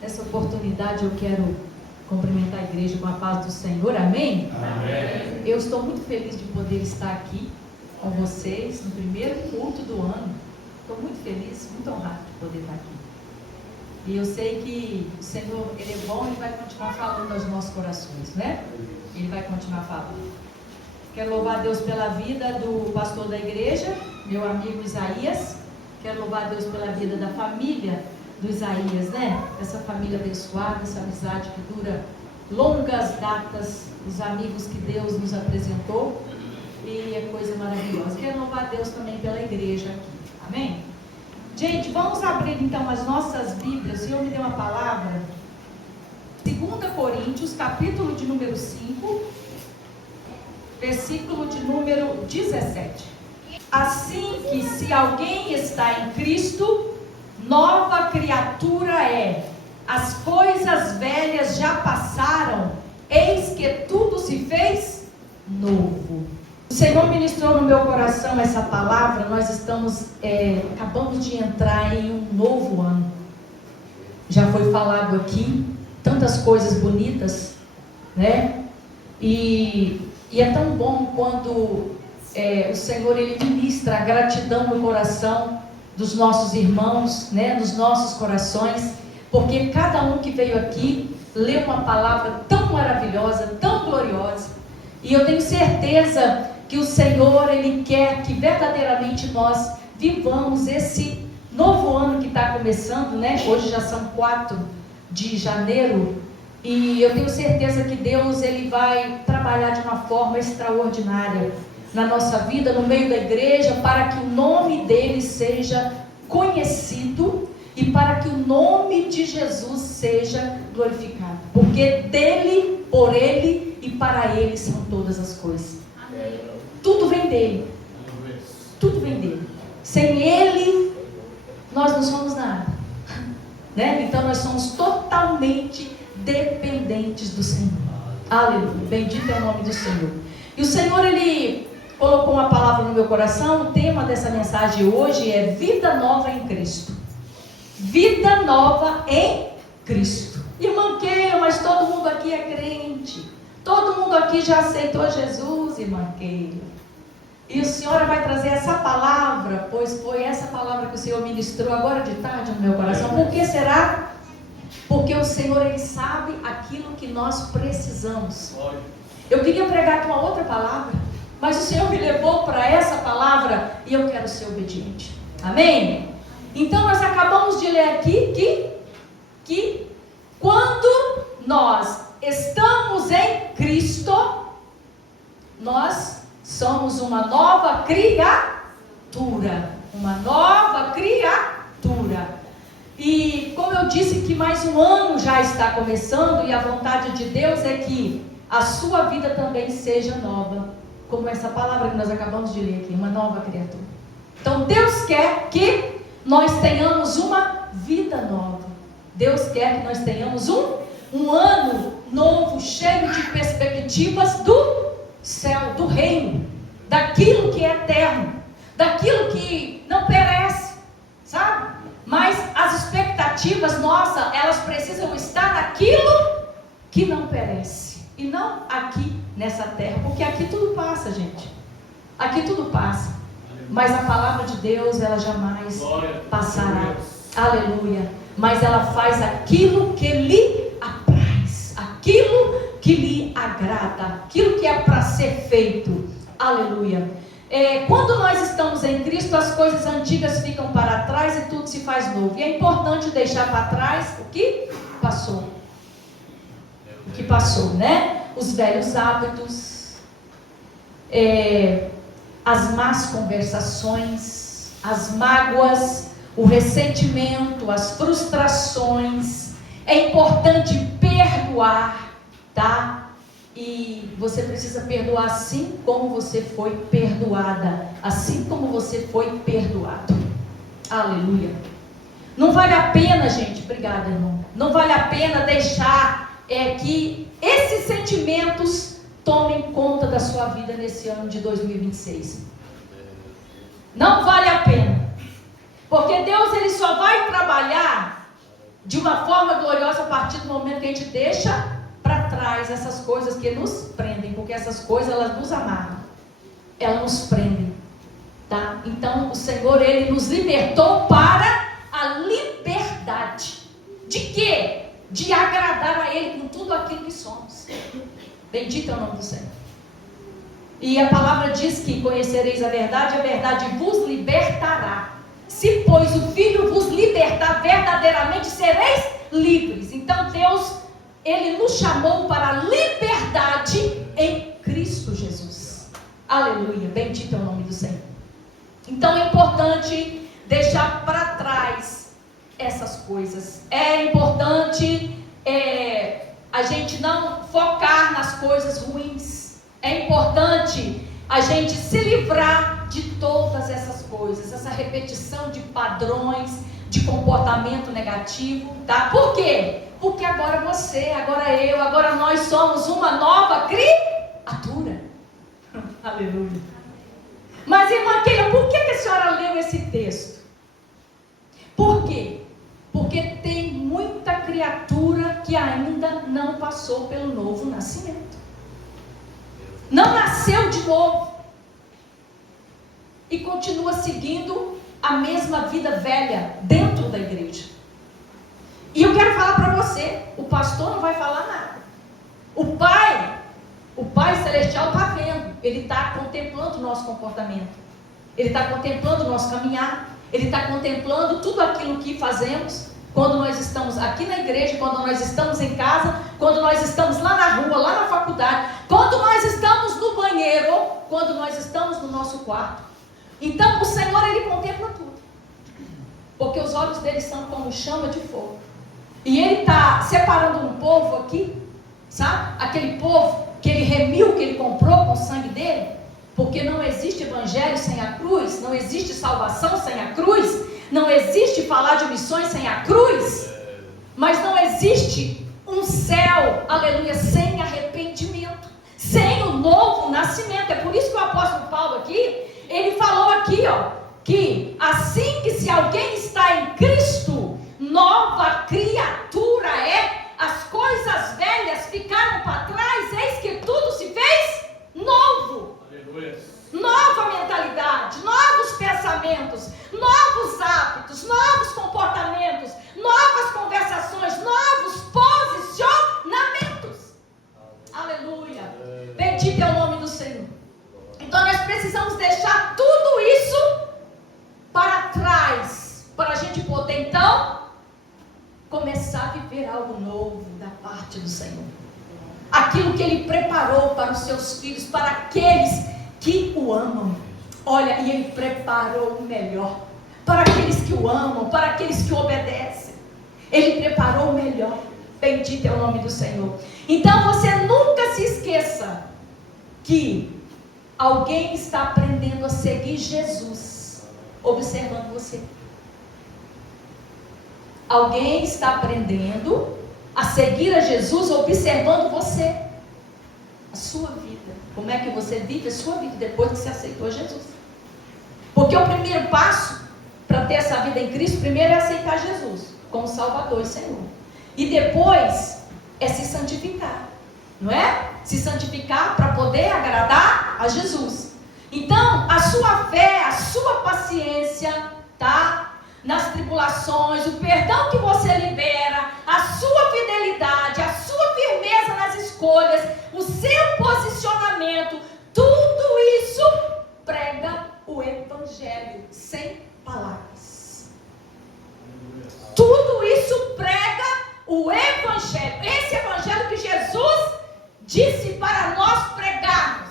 Nessa oportunidade eu quero cumprimentar a igreja com a paz do Senhor, amém? Amém. Eu estou muito feliz de poder estar aqui com vocês no primeiro culto do ano. Estou muito feliz, muito honrado de poder estar aqui. E eu sei que o Senhor, Ele é bom e vai continuar falando aos nossos corações, né? Ele vai continuar falando. Quero louvar a Deus pela vida do pastor da igreja, meu amigo Isaías. Quero louvar a Deus pela vida da família do Isaías, né? Essa família abençoada, essa amizade que dura longas datas, os amigos que Deus nos apresentou, e é coisa maravilhosa. Quero louvar a Deus também pela igreja aqui, amém? Gente, vamos abrir então as nossas Bíblias. O Senhor me deu uma palavra, 2 Coríntios, capítulo de número 5, versículo de número 17. Assim que se alguém está em Cristo, nova criatura é. As coisas velhas já passaram, eis que tudo se fez novo. O Senhor ministrou no meu coração essa palavra. Nós acabamos de entrar em um novo ano. Já foi falado aqui tantas coisas bonitas, né? E é tão bom quando o Senhor, Ele ministra a gratidão no coração dos nossos irmãos, né? Nos nossos corações, porque cada um que veio aqui leu uma palavra tão maravilhosa, tão gloriosa, e eu tenho certeza que o Senhor, Ele quer que verdadeiramente nós vivamos esse novo ano que está começando, né? Hoje já são 4 de janeiro, e eu tenho certeza que Deus, Ele vai trabalhar de uma forma extraordinária na nossa vida, no meio da igreja, para que o nome dele seja conhecido e para que o nome de Jesus seja glorificado, porque dele, por ele e para ele são todas as coisas. Amém. Tudo vem dele, tudo vem dele. Sem ele nós não somos nada, né? Então nós somos totalmente dependentes do Senhor. Aleluia, bendito é o nome do Senhor. E o Senhor, Ele colocou uma palavra no meu coração. O tema dessa mensagem hoje é vida nova em Cristo. Vida nova em Cristo. Irmã Keila, mas todo mundo aqui é crente, todo mundo aqui já aceitou Jesus, irmã Keila. E a senhora vai trazer essa palavra, pois foi essa palavra que o Senhor ministrou agora de tarde no meu coração. Por que será? Porque o Senhor, Ele sabe aquilo que nós precisamos. Eu queria pregar aqui uma outra palavra, mas o Senhor me levou para essa palavra e eu quero ser obediente. Amém? Então nós acabamos de ler aqui que quando nós estamos em Cristo, nós somos uma nova criatura. Uma nova criatura. E como eu disse que mais um ano já está começando, e a vontade de Deus é que a sua vida também seja nova, como essa palavra que nós acabamos de ler aqui, uma nova criatura. Então Deus quer que nós tenhamos uma vida nova. Deus quer que nós tenhamos um ano novo, cheio de perspectivas do céu, do reino, daquilo que é eterno, daquilo que não perece, sabe? Mas as expectativas nossas, elas precisam estar naquilo que não perece, e não aqui nessa terra, porque aqui tudo passa, gente. Aqui tudo passa, mas a palavra de Deus, ela jamais passará. Aleluia. Mas ela faz aquilo que lhe apraz, aquilo que lhe agrada, aquilo que é para ser feito. Aleluia. Quando nós estamos em Cristo, as coisas antigas ficam para trás e tudo se faz novo. E é importante deixar para trás o que passou. O que passou, né? Os velhos hábitos, as más conversações, as mágoas, o ressentimento, as frustrações. É importante perdoar, tá? E você precisa perdoar assim como você foi perdoada, assim como você foi perdoado. Aleluia. Não vale a pena, gente, obrigada, irmão. Não vale a pena deixar que esses sentimentos tomem conta da sua vida nesse ano de 2026. Não vale a pena. Porque Deus, Ele só vai trabalhar de uma forma gloriosa a partir do momento que a gente deixa para trás essas coisas que nos prendem, porque essas coisas elas nos amarram, elas nos prendem, tá? Então o Senhor, Ele nos libertou para a liberdade. De quê? De agradar a Ele com tudo aquilo que somos. Bendito é o nome do Senhor. E a palavra diz que conhecereis a verdade vos libertará. Se, pois, o Filho vos libertar, verdadeiramente sereis livres. Então Deus, Ele nos chamou para a liberdade em Cristo Jesus. Aleluia, bendito é o nome do Senhor. Então é importante deixar para trás essas coisas. É importante a gente não focar nas coisas ruins. É importante a gente se livrar de todas essas coisas, essa repetição de padrões, de comportamento negativo, tá? Por quê? Porque agora você, agora eu, agora nós somos uma nova criatura. Aleluia. Mas, irmã Keila, por que a senhora leu esse texto? Por quê? Porque tem muita criatura que ainda não passou pelo novo nascimento. Não nasceu de novo. E continua seguindo a mesma vida velha dentro da igreja. E eu quero falar para você, o pastor não vai falar nada. O Pai Celestial está vendo. Ele está contemplando o nosso comportamento. Ele está contemplando o nosso caminhar. Ele está contemplando tudo aquilo que fazemos. Quando nós estamos aqui na igreja, quando nós estamos em casa, quando nós estamos lá na rua, lá na faculdade, quando nós estamos no banheiro, quando nós estamos no nosso quarto. Então o Senhor, Ele contempla tudo, porque os olhos dele são como chama de fogo. E Ele está separando um povo aqui, sabe? Aquele povo que Ele remiu, que Ele comprou com o sangue dele, porque não existe evangelho sem a cruz, não existe salvação sem a cruz. Não existe falar de missões sem a cruz, mas não existe um céu, aleluia, sem arrependimento, sem o novo nascimento. É por isso que o apóstolo Paulo aqui, ele falou aqui, ó, que assim que se alguém está em Cristo, nova criatura é, as coisas velhas ficaram para trás, eis que tudo se fez novo. Aleluia. Nova mentalidade, novos pensamentos, novos hábitos, novos comportamentos, novas conversações, novos posicionamentos. Aleluia. Bendito é o nome do Senhor. Então nós precisamos deixar tudo isso para trás, para a gente poder então começar a viver algo novo da parte do Senhor. Aquilo que Ele preparou para os seus filhos, para aqueles que o amam. Olha, e Ele preparou o melhor para aqueles que o amam, para aqueles que o obedecem. Ele preparou o melhor. Bendito é o nome do Senhor. Então você nunca se esqueça que alguém está aprendendo a seguir Jesus, observando você. Alguém está aprendendo a seguir a Jesus observando você, a sua vida. Como é que você vive a sua vida depois que você aceitou Jesus? Porque o primeiro passo para ter essa vida em Cristo, primeiro é aceitar Jesus como Salvador e Senhor. E depois é se santificar, não é? Se santificar para poder agradar a Jesus. Então, a sua fé, a sua paciência, tá? Nas tribulações, o perdão que você libera, a sua fidelidade, a sua firmeza nas escolhas, o seu posicionamento, tudo isso prega o Evangelho sem palavras. Tudo isso prega o Evangelho. Esse Evangelho que Jesus disse para nós pregarmos.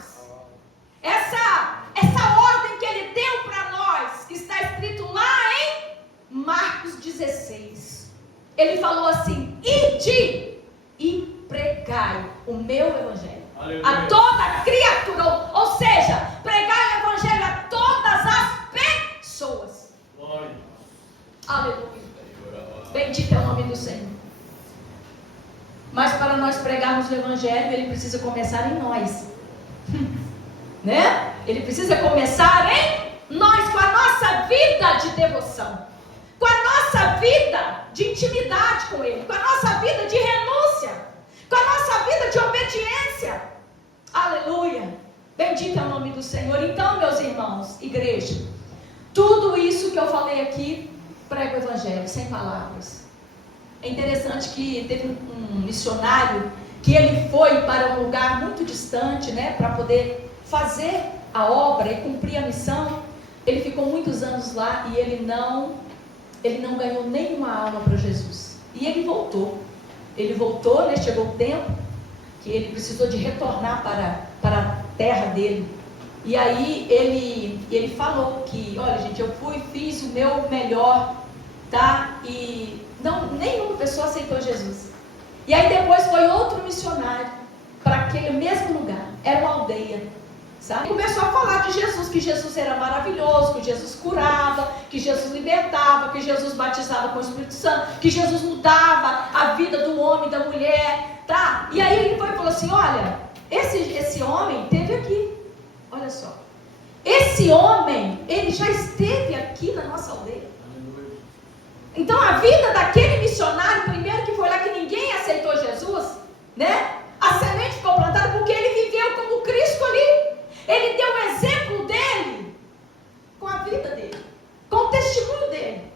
Essa ordem que Ele deu para nós, que está escrito lá em Marcos 16. Ele falou assim: ide e pregai o meu Evangelho. Aleluia. A toda criatura, ou seja, pregai o Evangelho a todas as pessoas. Glória. Aleluia. Bendito é o nome do Senhor. Mas para nós pregarmos o Evangelho, ele precisa começar em nós. Né? Ele precisa começar em nós, com a nossa vida de devoção, com a nossa nossa vida de intimidade com Ele, com a nossa vida de renúncia, com a nossa vida de obediência. Aleluia! Bendito é o nome do Senhor. Então, meus irmãos, igreja, tudo isso que eu falei aqui, prego o evangelho, sem palavras. É interessante que teve um missionário que ele foi para um lugar muito distante, né, para poder fazer a obra e cumprir a missão. Ele ficou muitos anos lá e ele não ganhou nenhuma alma para Jesus. E ele voltou, né, chegou o tempo que ele precisou de retornar para a terra dele. E aí ele falou que, olha gente, eu fiz o meu melhor, tá? E nenhuma pessoa aceitou Jesus. E aí depois foi outro missionário para aquele mesmo lugar, era uma aldeia, sabe? Começou a falar de Jesus, que Jesus era maravilhoso, que Jesus curava, que Jesus libertava, que Jesus batizava com o Espírito Santo, que Jesus mudava a vida do homem e da mulher, tá? E aí ele foi e falou assim, olha, esse homem esteve aqui, olha só, esse homem, ele já esteve aqui na nossa aldeia. Então a vida daquele missionário, primeiro que foi lá que ninguém aceitou Jesus, né? A semente ficou plantada porque ele viveu como Cristo ali. Ele deu o exemplo dele com a vida dele, com o testemunho dele,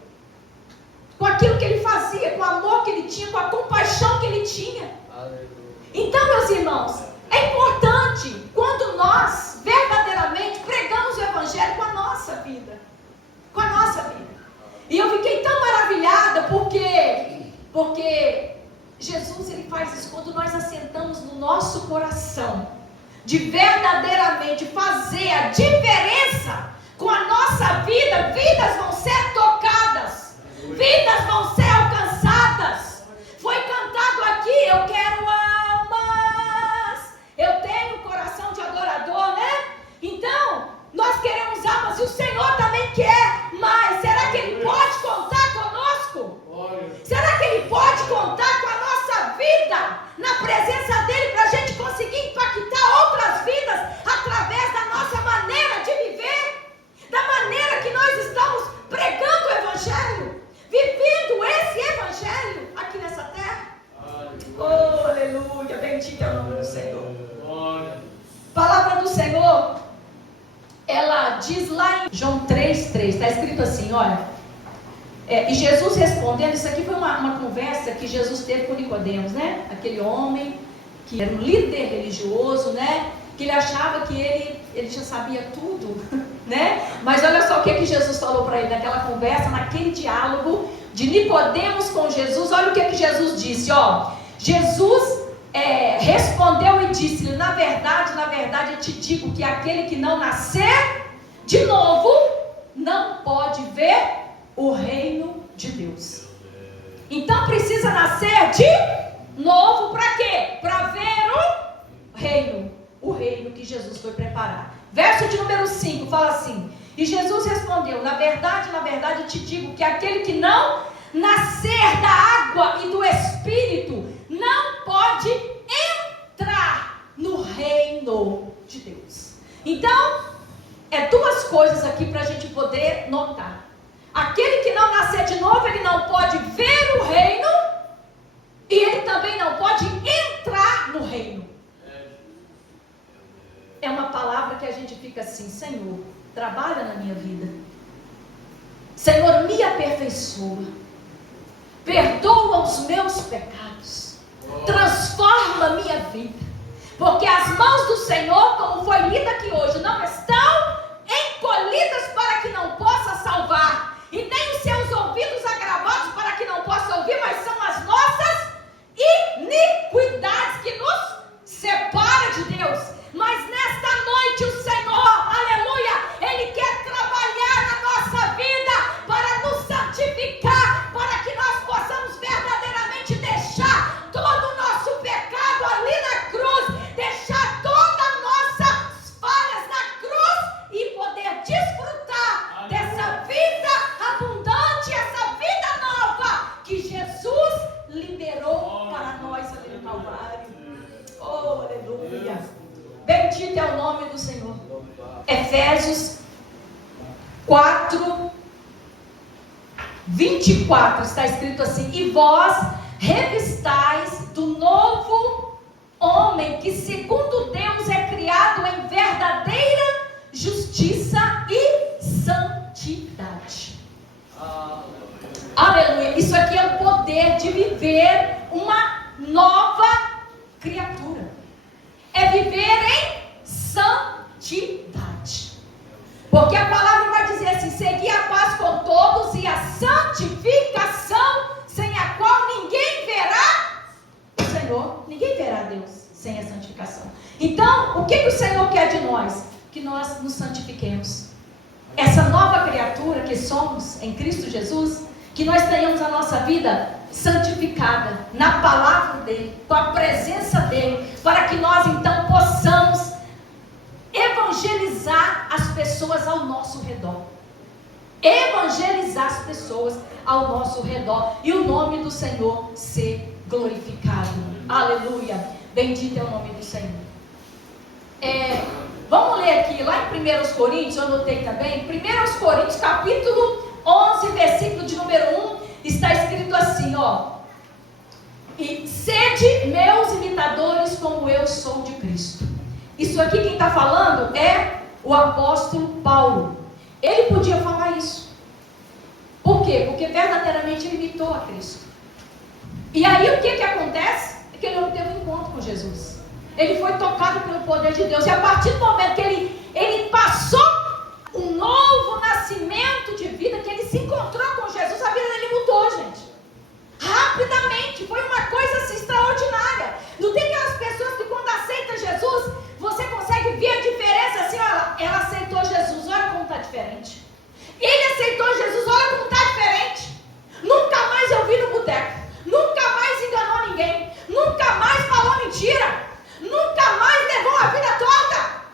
com aquilo que ele fazia, com o amor que ele tinha, com a compaixão que ele tinha. Então, meus irmãos, é importante quando nós verdadeiramente pregamos o evangelho com a nossa vida, com a nossa vida. E eu fiquei tão maravilhada porque Jesus, ele faz isso quando nós assentamos no nosso coração de verdadeiramente fazer a diferença com a nossa vida. Vidas vão ser tocadas, vidas vão ser alcançadas. Foi cantado aqui, eu quero almas, eu tenho coração de adorador, né? Então, nós queremos almas e o Senhor também quer, mas será que Ele pode contar conosco? Será que Ele pode contar com a nossa vida na presença dEle para a gente conseguir impactar outras vidas através da nossa maneira de viver, da maneira que nós estamos pregando o Evangelho, vivendo esse Evangelho aqui nessa terra? Oh, aleluia, bendito é o nome do Senhor. Palavra do Senhor, ela diz lá em João 3,3, está escrito assim, olha, e Jesus respondendo, isso aqui foi uma conversa que Jesus teve com Nicodemos, né? Aquele homem que era um líder religioso, né? Que ele achava que ele já sabia tudo, né? Mas olha só o que Jesus falou para ele naquela conversa, naquele diálogo de Nicodemos com Jesus. Olha o que Jesus disse, ó. Jesus respondeu e disse-lhe, na verdade eu te digo que aquele que não nascer de novo não pode ver o reino de Deus. Então precisa nascer de novo para quê? Para ver o reino que Jesus foi preparar. Verso de número 5 fala assim, e Jesus respondeu, na verdade eu te digo que aquele que não nascer da água e do Espírito não pode entrar no reino de Deus. Então, duas coisas aqui para a gente poder notar. Aquele que não nascer de novo, ele não pode ver o reino e ele também não pode entrar no reino. É uma palavra que a gente fica assim, Senhor, trabalha na minha vida. Senhor, me aperfeiçoa. Perdoa os meus pecados. Transforma a minha vida. Porque as mãos do Senhor, como foi lido aqui hoje, não estão encolhidas para que não possa salvar. E nem os seus ouvidos agravados para que não possa ouvir, mas são as nossas iniquidades que nos separam de Deus. Mas nesta noite o Senhor, aleluia, Ele quer trabalhar na nossa vida para nos santificar, para que nós possamos verdadeiramente deixar todo o nosso pecado ali na cruz, deixar todas as nossas falhas na cruz e poder desfrutar dessa vida abundante, essa vida nova que Jesus liberou para nós ali no Calvário. Oh, aleluia. Bendito é o nome do Senhor. Efésios 4, 24 está escrito assim: e vós revistais do novo homem, que segundo Deus é criado em verdadeira justiça e santidade. Aleluia. Isso aqui é o poder de viver uma nova criatura. É viver em santidade. Porque a palavra vai dizer assim: segui a paz com todos e a santificação, sem a qual ninguém verá o Senhor. Ninguém verá Deus sem a santificação. Então, o que o Senhor quer de nós? Que nós nos santifiquemos. Essa nova criatura que somos em Cristo Jesus, que nós tenhamos a nossa vida santificada na palavra dele, com a presença dele, para que nós então possamos evangelizar as pessoas ao nosso redor. Evangelizar as pessoas ao nosso redor e o nome do Senhor ser glorificado. Aleluia. Bendito é o nome do Senhor. Vamos ler aqui, lá em 1 Coríntios, eu anotei também, 1 Coríntios, capítulo 11, versículo de número 1, está escrito assim, ó: e sede meus imitadores, como eu sou de Cristo. Isso aqui quem está falando é o apóstolo Paulo. Ele podia falar isso. Por quê? Porque verdadeiramente ele imitou a Cristo. E aí o que acontece? É que ele obteve um encontro com Jesus. Ele foi tocado pelo poder de Deus. E a partir do momento que ele passou um novo nascimento de vida, que ele se encontrou com Jesus, a vida dele mudou, gente. Rapidamente. Foi uma coisa assim extraordinária. Não tem aquelas pessoas que quando aceitam Jesus, você consegue ver a diferença assim, olha, ela aceitou Jesus, olha como está diferente. Ele aceitou Jesus, olha como está diferente. Nunca mais eu vi no boteco. Nunca mais enganou ninguém. Nunca mais falou mentira. Nunca mais levou a vida toda.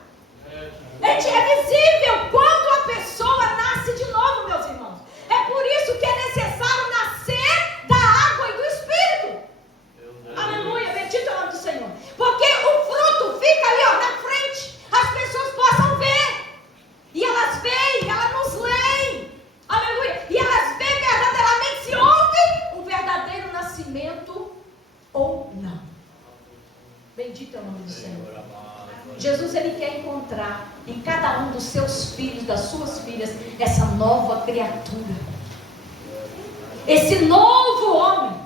Gente, é visível quando a pessoa nasce de novo, meus irmãos. É por isso que é necessário nascer da água e do Espírito. Aleluia, bendito é o nome do Senhor. Porque o fruto fica ali, ó, na frente. As pessoas possam ver. E elas veem, elas nos leem. Aleluia. E elas veem verdadeiramente se houve um verdadeiro nascimento ou não. Bendito é o nome do Senhor. Jesus, ele quer encontrar em cada um dos seus filhos, das suas filhas, essa nova criatura. Esse novo homem.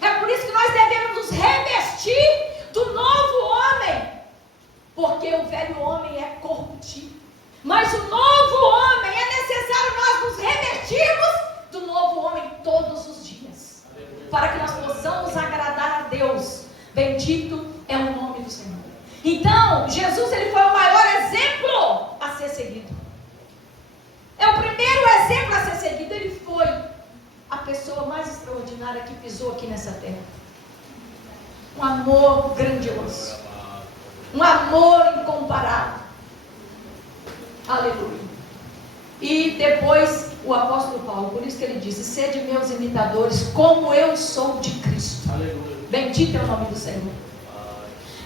É por isso que nós devemos nos revestir do novo homem. Porque o velho homem é corruptível. Mas o novo homem, é necessário nós nos revestirmos do novo homem todos os dias. Para que nós possamos agradar a Deus. Bendito é o nome do Senhor. Então, Jesus, ele foi o maior exemplo a ser seguido. É o primeiro exemplo a ser seguido. Ele foi a pessoa mais extraordinária que pisou aqui nessa terra. Um amor grandioso. Um amor incomparável. Aleluia. E depois o apóstolo Paulo, por isso que ele disse: sede meus imitadores, como eu sou de Cristo. Aleluia. Bendito é o nome do Senhor.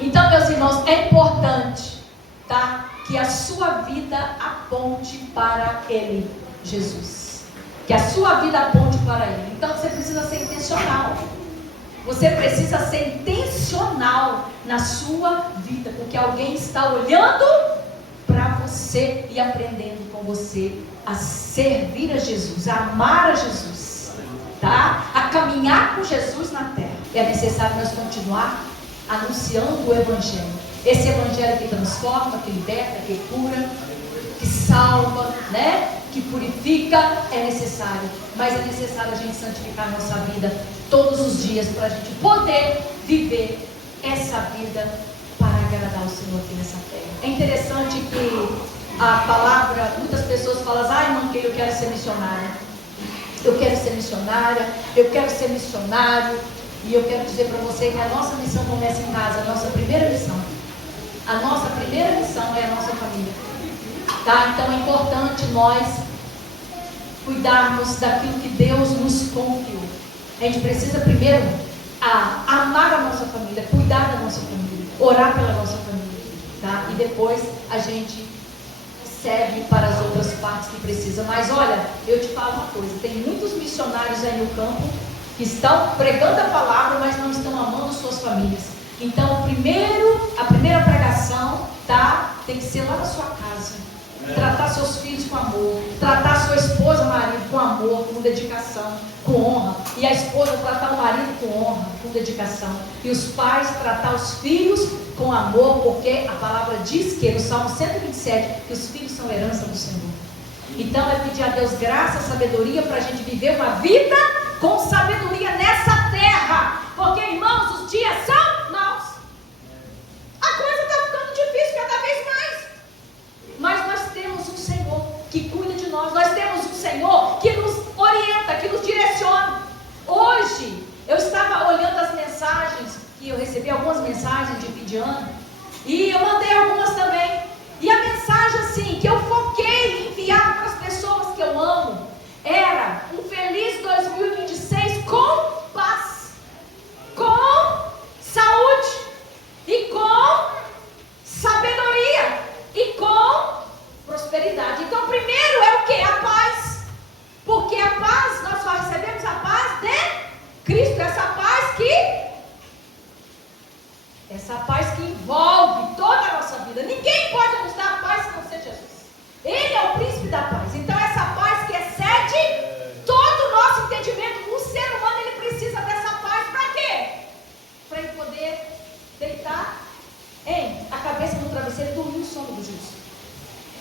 Então, meus irmãos, é importante, tá, que a sua vida aponte para Ele, Jesus. Que a sua vida aponte para Ele. Então, você precisa ser intencional. Você precisa ser intencional na sua vida, porque alguém está olhando para você e aprendendo com você a servir a Jesus, a amar a Jesus, tá? A caminhar com Jesus na terra. É necessário nós continuar anunciando o Evangelho. Esse Evangelho que transforma, que liberta, que cura, que salva, né? Que purifica, é necessário. Mas é necessário a gente santificar a nossa vida todos os dias para a gente poder viver essa vida para agradar o Senhor aqui nessa terra. É interessante que a palavra, muitas pessoas falam: ai, irmã, que eu quero ser missionária. Eu quero ser missionária, eu quero ser missionário. E eu quero dizer para você que a nossa missão começa em casa, a nossa primeira missão. A nossa primeira missão é a nossa família. Tá? Então é importante nós cuidarmos daquilo que Deus nos confiou. A gente precisa primeiro amar a nossa família, cuidar da nossa família, orar pela nossa família. Tá? E depois a gente serve para as outras partes que precisam. Mas olha, eu te falo uma coisa, tem muitos missionários aí no campo que estão pregando a palavra, mas não estão amando suas famílias. Então a primeira pregação, tá? Tem que ser lá na sua casa. Tratar seus filhos com amor, tratar sua esposa, marido com amor, com dedicação, com honra. E a esposa tratar o marido com honra, com dedicação. E os pais tratar os filhos com amor, porque a palavra diz que no Salmo 127, que os filhos são herança do Senhor. Então é pedir a Deus graça, sabedoria, para a gente viver uma vida com sabedoria nessa terra. Porque, irmãos, os dias são maus. A coisa está ficando difícil cada vez mais. Mas nós temos um Senhor que cuida de nós. Nós temos um Senhor que nos orienta, que nos direciona. Hoje, eu estava olhando as mensagens, que eu recebi algumas mensagens de fim de ano, e eu mandei algumas também. E a mensagem assim, que eu foquei em enviar para as pessoas que eu amo, era um feliz 2026 com paz, com saúde e com sabedoria e com prosperidade. Então, primeiro é o que? A paz. Porque a paz, nós só recebemos a paz de Cristo. Essa paz que envolve toda a nossa vida. Ninguém pode nos dar paz se não ser Jesus. Ele é o príncipe da paz. Então, essa paz que excede todo o nosso entendimento. O ser humano, ele precisa dessa paz para quê? Para ele poder deitar a cabeça no travesseiro e dormir o sono do justo.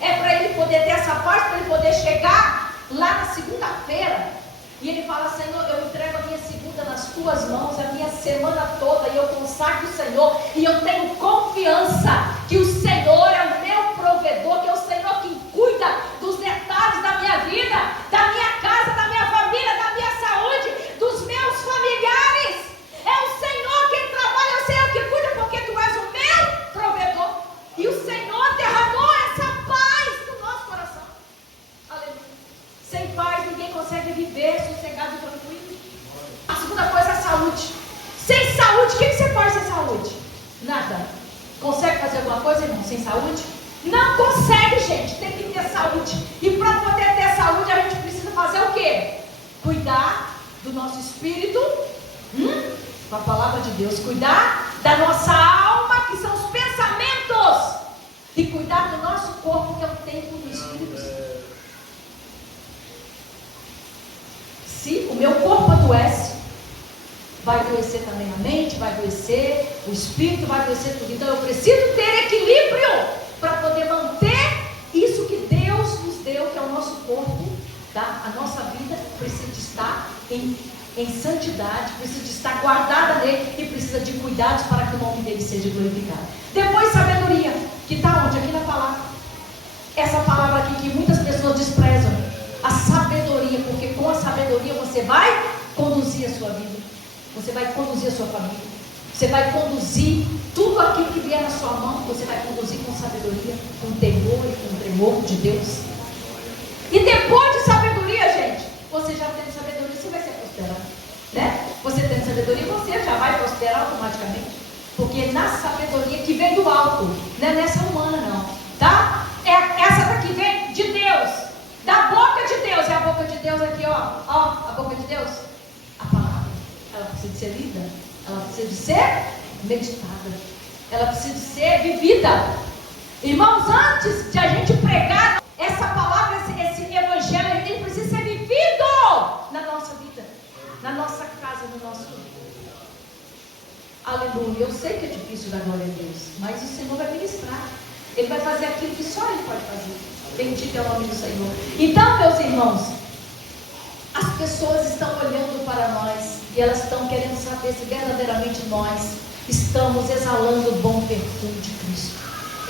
É para ele poder ter essa paz, para ele poder chegar lá na segunda-feira e ele fala: Senhor, eu entrego a minha segunda nas tuas mãos, a minha semana toda, e eu consagro o Senhor, e eu tenho confiança que o Senhor é o meu provedor, que é o Senhor que cuida dos detalhes da minha vida, da minha casa, da minha família, da minha saúde, dos meus familiares. É o Senhor quem trabalha, é o Senhor que cuida, porque tu és o meu provedor. E o Senhor derramou essa paz no nosso coração. Aleluia. Sem paz ninguém consegue viver sossegado e tranquilo. A segunda coisa é a saúde. Sem saúde, o que você faz sem saúde? Nada. Consegue fazer alguma coisa, irmão, sem saúde? Não consegue, gente. Tem que ter saúde. E para poder ter saúde, a gente precisa fazer o quê? Cuidar do nosso espírito, com a palavra de Deus. Cuidar da nossa alma, que são os pensamentos. E cuidar do nosso corpo, que é o templo do Espírito Santo. Se o meu corpo adoece, vai adoecer também a mente, vai adoecer o espírito, vai adoecer tudo. Então eu preciso ter equilíbrio para poder manter isso que Deus nos deu, que é o nosso corpo, tá? A nossa vida precisa de estar em santidade, precisa de estar guardada nele e precisa de cuidados para que o nome dele seja glorificado. Depois, sabedoria, que está onde? Aqui na palavra. Essa palavra aqui que muitas pessoas desprezam. A sabedoria, porque com a sabedoria você vai conduzir a sua vida, você vai conduzir a sua família, você vai conduzir tudo aquilo que vier na sua mão, você vai conduzir com sabedoria, com temor e com tremor de Deus. E depois de sabedoria, gente, você já tendo sabedoria, você vai ser prosperado, né? Você tendo sabedoria, você já vai prosperar automaticamente, porque na sabedoria que vem do alto, não é nessa humana não, tá? Essa daqui vem de Deus. Da boca de Deus. É a boca de Deus aqui, ó. Ó, a boca de Deus. A palavra. Ela precisa de ser lida. Ela precisa de ser meditada. Ela precisa de ser vivida. Irmãos, antes de a gente pregar essa palavra, esse evangelho, ele precisa ser vivido na nossa vida, na nossa casa, no nosso lar. Aleluia. Eu sei que é difícil dar glória a Deus, mas o Senhor vai ministrar. Ele vai fazer aquilo que só Ele pode fazer. Bendito é o nome do Senhor. Então, meus irmãos, as pessoas estão olhando para nós e elas estão querendo saber se verdadeiramente nós estamos exalando o bom perfume de Cristo.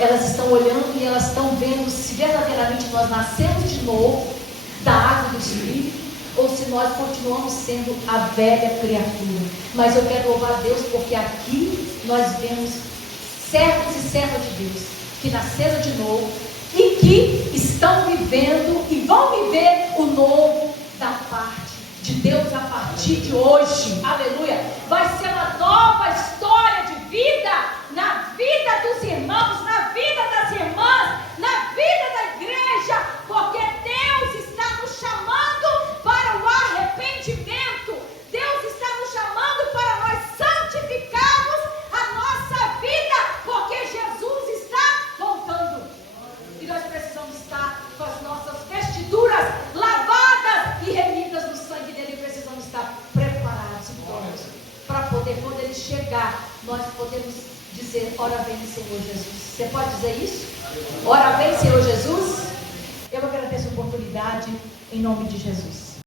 Elas estão olhando e elas estão vendo se verdadeiramente nós nascemos de novo da água do Espírito ou se nós continuamos sendo a velha criatura. Mas eu quero louvar a Deus porque aqui nós vemos servos e servas de Deus que nasceram de novo e que estão vivendo e vão viver o novo da parte de Deus a partir de hoje. Aleluia. Vai ser uma nova história de vida na vida dos irmãos, na vida das irmãs, na vida da igreja. poder, quando Ele chegar, nós podemos dizer, ora vem Senhor Jesus. Você pode dizer isso? Ora vem Senhor Jesus. Eu agradeço a oportunidade, em nome de Jesus.